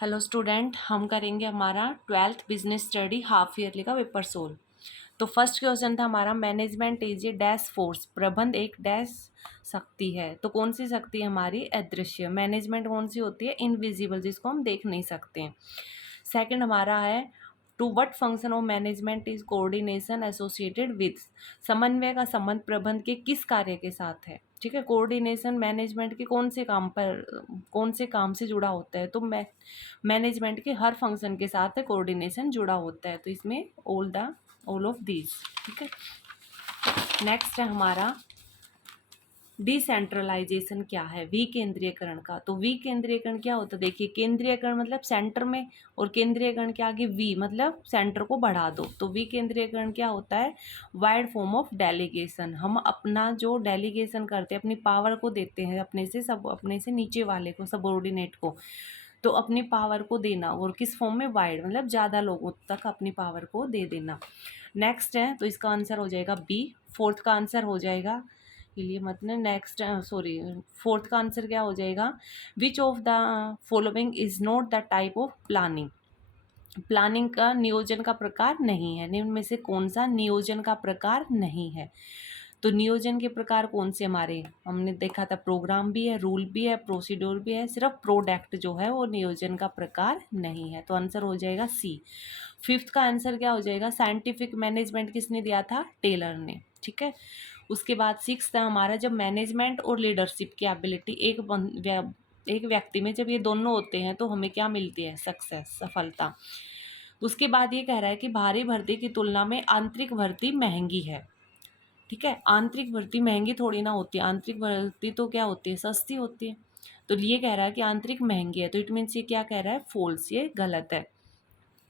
Hello student, हम करेंगे हमारा 12th business study half yearly का पेपर सोल्व। तो फर्स्ट क्वेश्चन था हमारा, management is a dash force, प्रबंध एक डैश शक्ति है। तो कौन सी शक्ति है हमारी? अदृश्य। मैनेजमेंट कौन सी होती है? इनविजिबल, जिसको हम देख नहीं सकते हैं। सेकंड हमारा है, to what function of management is coordination associated with, समन्वय का संबंध प्रबंध के किस कार्य के साथ है। ठीक है, कोऑर्डिनेशन मैनेजमेंट के कौन से काम पर, कौन से काम से जुड़ा होता है? तो मैनेजमेंट के हर फंक्शन के साथ है कोऑर्डिनेशन जुड़ा होता है। तो इसमें ऑल ऑफ दीज। ठीक है, नेक्स्ट है हमारा, डिसेंट्रलाइजेशन क्या है? विकेंद्रीयकरण का। तो विकेंद्रीयकरण क्या होता है? देखिए, केंद्रीयकरण मतलब सेंटर में, और केंद्रीयकरण के आगे वी मतलब सेंटर को बढ़ा दो। तो विकेंद्रीयकरण क्या होता है? Wide form of delegation. हम अपना जो डेलीगेशन करते हैं, अपनी पावर को देते हैं अपने से नीचे वाले को, सबऑर्डिनेट को। तो अपनी पावर को देना, और किस फॉर्म में? वाइड, मतलब ज़्यादा लोगों तक अपनी पावर को दे देना। नेक्स्ट है, तो इसका आंसर हो जाएगा बी। फोर्थ का आंसर हो जाएगा, लिए मतलब नेक्स्ट, सॉरी, फोर्थ का आंसर क्या हो जाएगा? Which of the following is not the type of planning. Planning का नियोजन का प्रकार नहीं है। निम्न में से कौन सा नियोजन का प्रकार नहीं है? तो नियोजन के प्रकार कौन से हमारे, हमने देखा था, प्रोग्राम भी है, रूल भी है, प्रोसीड्योर भी है, सिर्फ प्रोडक्ट जो है वो नियोजन का प्रकार नहीं है। तो आंसर हो जाएगा सी। फिफ्थ का आंसर क्या हो जाएगा? साइंटिफिक मैनेजमेंट किसने दिया था? टेलर ने। ठीक है, उसके बाद सिक्स्थ है हमारा, जब मैनेजमेंट और लीडरशिप की एबिलिटी एक व्यक्ति में जब ये दोनों होते हैं तो हमें क्या मिलती है? सक्सेस, सफलता। उसके बाद ये कह रहा है कि बाहरी भर्ती की तुलना में आंतरिक भर्ती महंगी है। ठीक है, आंतरिक भर्ती महंगी थोड़ी ना होती है, आंतरिक भर्ती तो क्या होती है? सस्ती होती है। तो ये कह रहा है कि आंतरिक महंगी है, तो इट मीन्स ये क्या कह रहा है? फॉल्स, ये गलत है।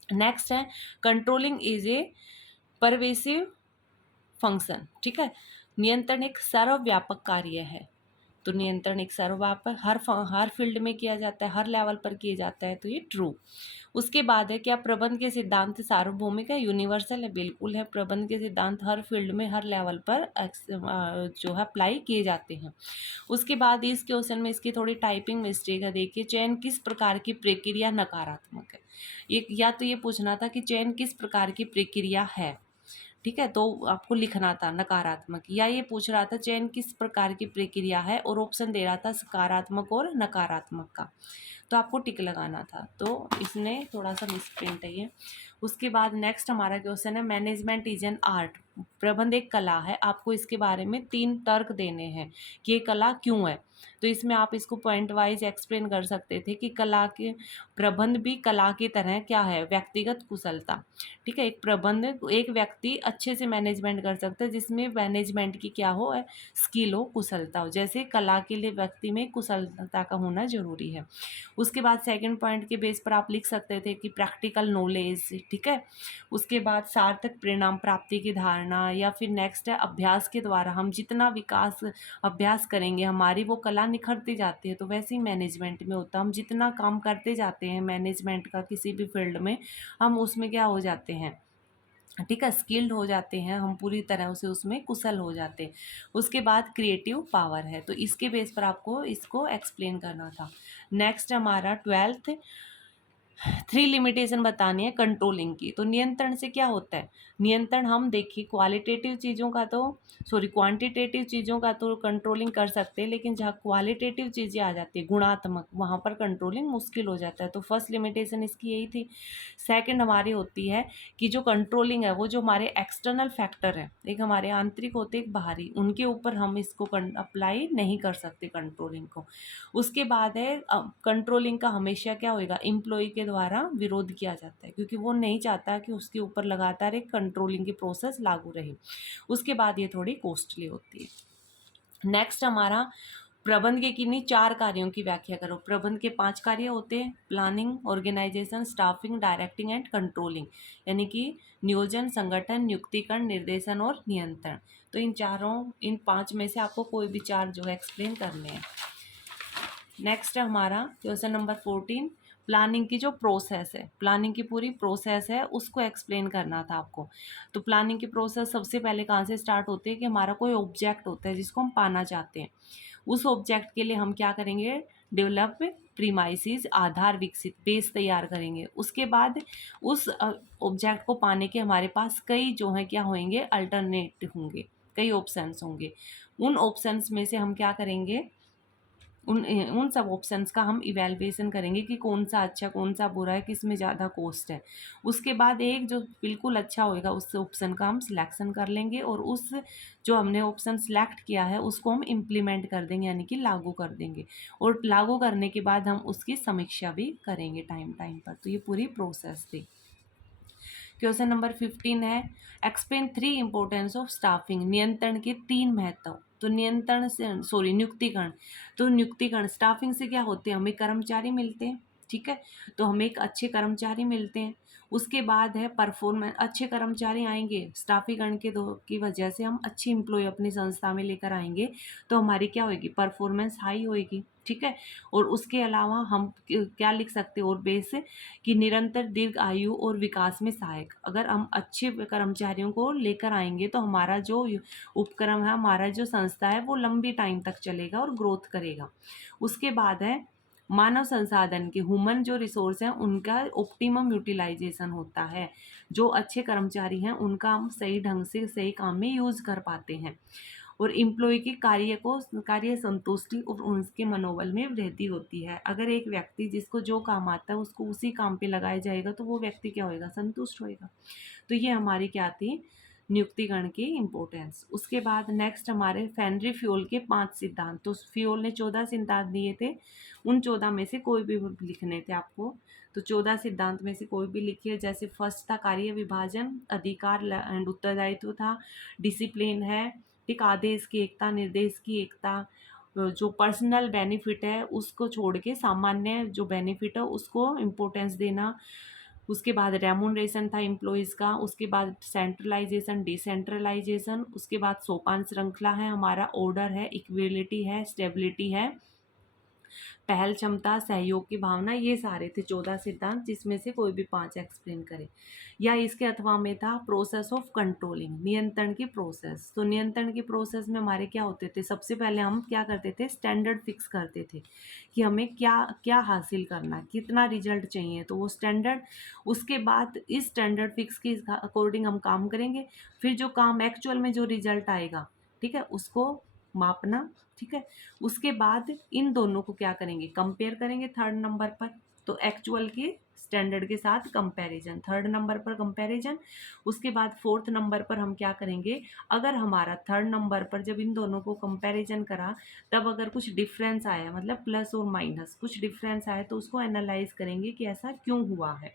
नेक्स्ट है, controlling is a pervasive function. ठीक है, नियंत्रण एक सर्वव्यापक कार्य है। तो नियंत्रण एक सर्वव्यापक, हर फील्ड में किया जाता है, हर लेवल पर किया जाता है। तो ये ट्रू। उसके बाद है, क्या प्रबंध के सिद्धांत सार्वभौमिक है? यूनिवर्सल है? बिल्कुल है। प्रबंध के सिद्धांत हर फील्ड में, हर लेवल पर जो है अप्लाई किए जाते हैं। उसके बाद इस क्वेश्चन में इसकी थोड़ी टाइपिंग मिस्टेक है। देखिए, चयन किस प्रकार की प्रक्रिया नकारात्मक है? ये या तो ये पूछना था कि चयन किस प्रकार की प्रक्रिया है। ठीक है, तो आपको लिखना था नकारात्मक, या ये पूछ रहा था चयन किस प्रकार की प्रक्रिया है, और ऑप्शन दे रहा था सकारात्मक और नकारात्मक का। तो आपको टिक लगाना था। तो इसने थोड़ा सा मिसप्रिंट है ये। उसके बाद नेक्स्ट हमारा क्वेश्चन है, मैनेजमेंट इज एन आर्ट, प्रबंध एक कला है। आपको इसके बारे में 3 तर्क देने हैं कि ये कला क्यों है। तो इसमें आप इसको पॉइंट वाइज एक्सप्लेन कर सकते थे कि कला के, प्रबंध भी कला की तरह क्या है? व्यक्तिगत कुशलता। ठीक है, एक प्रबंध, एक व्यक्ति अच्छे से मैनेजमेंट कर सकता है जिसमें मैनेजमेंट की क्या हो? स्किल हो, कुशलता हो। जैसे कला के लिए व्यक्ति में कुशलता का होना जरूरी है। उसके बाद सेकंड पॉइंट के बेस पर आप लिख सकते थे कि प्रैक्टिकल नॉलेज। ठीक है, उसके बाद सार्थक परिणाम प्राप्ति की धारणा, या फिर नेक्स्ट है, अभ्यास के द्वारा हम जितना विकास अभ्यास करेंगे हमारी वो कला निखरती जाती है। तो वैसे ही मैनेजमेंट में होता है, हम जितना काम करते जाते हैं मैनेजमेंट का किसी भी फील्ड में, हम उसमें क्या हो जाते हैं? ठीक है, स्किल्ड हो जाते हैं, हम पूरी तरह से उसमें कुशल हो जाते हैं। उसके बाद क्रिएटिव पावर है, तो इसके बेस पर आपको इसको एक्सप्लेन करना था। नेक्स्ट हमारा 12th, 3 लिमिटेशन बतानी है कंट्रोलिंग की। तो नियंत्रण से क्या होता है? नियंत्रण, हम देखिए क्वालिटेटिव चीज़ों का तो, सॉरी, क्वांटिटेटिव चीज़ों का तो कंट्रोलिंग कर सकते हैं, लेकिन जहाँ क्वालिटेटिव चीज़ें आ जाती है, गुणात्मक, वहाँ पर कंट्रोलिंग मुश्किल हो जाता है। तो फर्स्ट लिमिटेशन इसकी यही थी। सेकंड हमारी होती है कि जो कंट्रोलिंग है वो जो हमारे एक्सटर्नल फैक्टर है, एक हमारे आंतरिक होते, एक बाहरी, उनके ऊपर हम इसको अप्लाई नहीं कर सकते कंट्रोलिंग को। उसके बाद है, कंट्रोलिंग का हमेशा क्या होएगा? एम्प्लॉय के द्वारा विरोध किया जाता है, क्योंकि वो नहीं चाहता कि उसके ऊपर लगातार एक कंट्रोलिंग की प्रोसेस लागू रहे। उसके बाद ये थोड़ी कॉस्टली होती है। नेक्स्ट हमारा, प्रबंध के किन्हीं 4 कार्यों की व्याख्या करो। प्रबंध के 5 कार्य होते हैं, planning, organization, staffing, directing and controlling, यानी कि नियोजन, संगठन, नियुक्तिकरण, निर्देशन और नियंत्रण। तो इन 5 में से आपको कोई भी 4 जो है एक्सप्लेन करने हैं। नेक्स्ट है हमारा क्वेश्चन नंबर 14, प्लानिंग की जो प्रोसेस है, प्लानिंग की पूरी प्रोसेस है उसको एक्सप्लेन करना था आपको। तो प्लानिंग की प्रोसेस सबसे पहले कहाँ से स्टार्ट होती है कि हमारा कोई ऑब्जेक्ट होता है जिसको हम पाना चाहते हैं। उस ऑब्जेक्ट के लिए हम क्या करेंगे? डेवलप प्रीमाइसिस, आधार विकसित, बेस तैयार करेंगे। उसके बाद उस ऑब्जेक्ट को पाने के हमारे पास कई जो है क्या होंगे, अल्टरनेट होंगे, कई ऑप्शंस होंगे। उन ऑप्शंस में से हम क्या करेंगे, उन सब ऑप्शंस का हम इवैल्यूएशन करेंगे कि कौन सा अच्छा, कौन सा बुरा है, किस में ज़्यादा कॉस्ट है। उसके बाद एक जो बिल्कुल अच्छा होएगा उस ऑप्शन का हम सिलेक्शन कर लेंगे, और उस जो हमने ऑप्शन सिलेक्ट किया है उसको हम इम्प्लीमेंट कर देंगे, यानी कि लागू कर देंगे। और लागू करने के बाद हम उसकी समीक्षा भी करेंगे टाइम टाइम पर। तो ये पूरी प्रोसेस थी। क्वेश्चन नंबर 15 है, एक्सप्लेन 3 इंपॉर्टेंस ऑफ स्टाफिंग, नियंत्रण के 3 महत्व। तो नियंत्रण से नियुक्तिकरण, तो नियुक्तिकरण स्टाफिंग से क्या होते हैं, हमें कर्मचारी मिलते हैं, ठीक है, तो हमें एक अच्छे कर्मचारी मिलते हैं। उसके बाद है परफॉर्मेंस, अच्छे कर्मचारी आएंगे स्टाफिकरण के दो की वजह से, हम अच्छी एम्प्लॉय अपनी संस्था में लेकर आएंगे तो हमारी क्या होगी, परफॉर्मेंस हाई होएगी, ठीक है। और उसके अलावा हम क्या लिख सकते हैं, और बेस कि निरंतर दीर्घ आयु और विकास में सहायक। अगर हम अच्छे कर्मचारियों को लेकर आएंगे तो हमारा जो उपक्रम है, हमारा जो संस्था है वो लंबी टाइम तक चलेगा और ग्रोथ करेगा। उसके बाद है मानव संसाधन के, ह्यूमन जो रिसोर्स हैं उनका ऑप्टिमम यूटिलाइजेशन होता है। जो अच्छे कर्मचारी हैं उनका हम सही ढंग से सही काम में यूज कर पाते हैं। और एम्प्लॉय के कार्य संतुष्टि और उनके मनोबल में वृद्धि होती है। अगर एक व्यक्ति जिसको जो काम आता है उसको उसी काम पे लगाया जाएगा तो वो व्यक्ति क्या होएगा, संतुष्ट होएगा। तो ये हमारी क्या थी, नियुक्तिकरण की इम्पोर्टेंस। उसके बाद नेक्स्ट हमारे फेनरी फ्यूल के 5 सिद्धांत। तो फ्यूल ने 14 सिद्धांत दिए थे, उन 14 में से कोई भी लिखने थे आपको। तो 14 सिद्धांत में से कोई भी लिखिए। जैसे फर्स्ट था कार्य विभाजन, अधिकार एंड उत्तरदायित्व था, डिसिप्लिन है, ठीक, आदेश की एकता, निर्देश की एकता, जो पर्सनल बेनिफिट है उसको छोड़ के सामान्य जो बेनिफिट है उसको इम्पोर्टेंस देना। उसके बाद रेमुनरेशन था एम्प्लॉयज़ का। उसके बाद सेंट्रलाइजेशन, डिसेंट्रलाइजेशन। उसके बाद सोपान श्रृंखला है हमारा, ऑर्डर है, इक्विलिटी है, स्टेबिलिटी है, पहल क्षमता, सहयोग की भावना। ये सारे थे 14 सिद्धांत, जिसमें से कोई भी 5 एक्सप्लेन करें। या इसके अथवा में था प्रोसेस ऑफ कंट्रोलिंग, नियंत्रण की प्रोसेस। तो नियंत्रण की प्रोसेस में हमारे क्या होते थे, सबसे पहले हम क्या करते थे, स्टैंडर्ड फिक्स करते थे कि हमें क्या क्या हासिल करना है, कितना रिजल्ट चाहिए, तो वो स्टैंडर्ड। उसके बाद इस स्टैंडर्ड फिक्स के अकॉर्डिंग हम काम करेंगे। फिर जो काम एक्चुअल में जो रिजल्ट आएगा, ठीक है, उसको मापना, ठीक है। उसके बाद इन दोनों को क्या करेंगे, कंपेयर करेंगे थर्ड नंबर पर। तो एक्चुअल के स्टैंडर्ड के साथ कंपैरिजन, थर्ड नंबर पर कंपैरिजन। उसके बाद फोर्थ नंबर पर हम क्या करेंगे, अगर हमारा थर्ड नंबर पर जब इन दोनों को कंपैरिजन करा तब अगर कुछ डिफरेंस आया, मतलब प्लस और माइनस कुछ डिफरेंस आया, तो उसको एनालाइज करेंगे कि ऐसा क्यों हुआ है,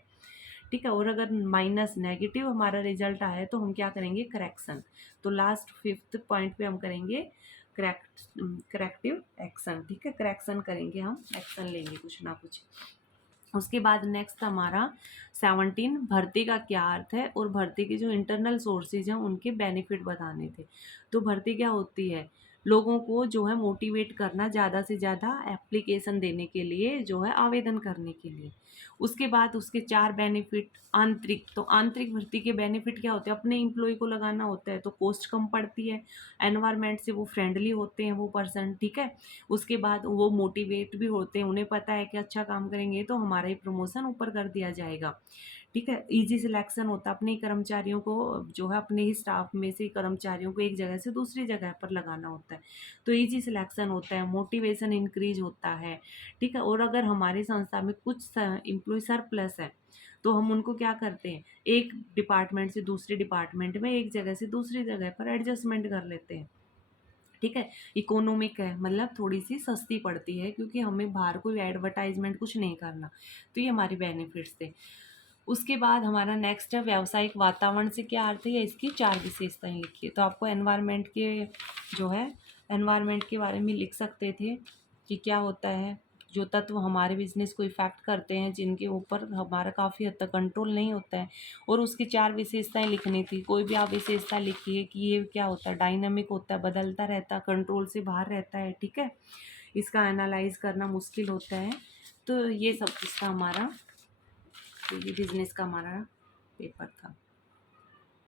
ठीक है। और अगर माइनस नेगेटिव हमारा रिजल्ट आया तो हम क्या करेंगे, करेक्शन। तो लास्ट 5th पॉइंट पे हम करेंगे करेक्टिव एक्शन, ठीक है, करेक्शन करेंगे, हम एक्शन लेंगे कुछ ना कुछ। उसके बाद नेक्स्ट हमारा 17 भर्ती का क्या अर्थ है, और भर्ती के जो इंटरनल सोर्सेज हैं उनके बेनिफिट बताने थे। तो भर्ती क्या होती है, लोगों को जो है मोटिवेट करना ज़्यादा से ज़्यादा एप्लीकेशन देने के लिए, जो है आवेदन करने के लिए। उसके बाद उसके 4 बेनिफिट आंतरिक। तो आंतरिक भर्ती के बेनिफिट क्या होते हैं, अपने एम्प्लॉय को लगाना होता है तो कॉस्ट कम पड़ती है, एनवायरनमेंट से वो फ्रेंडली होते हैं वो पर्सन, ठीक है। उसके बाद वो मोटिवेट भी होते हैं, उन्हें पता है कि अच्छा काम करेंगे तो हमारा ही प्रमोशन ऊपर कर दिया जाएगा, ठीक है। इजी सिलेक्शन होता है, अपने ही कर्मचारियों को जो है अपने ही स्टाफ में से कर्मचारियों को एक जगह से दूसरी जगह पर लगाना होता है, तो इजी सिलेक्शन होता है, मोटिवेशन इंक्रीज होता है, ठीक है। और अगर हमारी संस्था में कुछ एम्प्लॉय सरप्लस है तो हम उनको क्या करते हैं, एक डिपार्टमेंट से दूसरे डिपार्टमेंट में, एक जगह से दूसरी जगह पर एडजस्टमेंट कर लेते हैं, ठीक है। इकोनॉमिक है, मतलब थोड़ी सी सस्ती पड़ती है क्योंकि हमें बाहर कोई एडवर्टाइजमेंट कुछ नहीं करना। तो ये हमारे बेनिफिट्स थे। उसके बाद हमारा नेक्स्ट है व्यावसायिक वातावरण से क्या अर्थ है, या इसकी 4 विशेषताएं लिखिए। तो आपको एनवायरनमेंट के जो है एनवायरनमेंट के बारे में लिख सकते थे कि क्या होता है, जो तत्व हमारे बिजनेस को इफ़ेक्ट करते हैं, जिनके ऊपर हमारा काफ़ी हद तक कंट्रोल नहीं होता है, और उसकी 4 विशेषताएं लिखनी थी। कोई भी आप विशेषता लिखिए कि ये क्या होता है, डायनामिक होता है, बदलता रहता है, कंट्रोल से बाहर रहता है, ठीक है, इसका एनालाइज करना मुश्किल होता है। तो ये सब इसका हमारा, तो ये बिजनेस का हमारा पेपर था।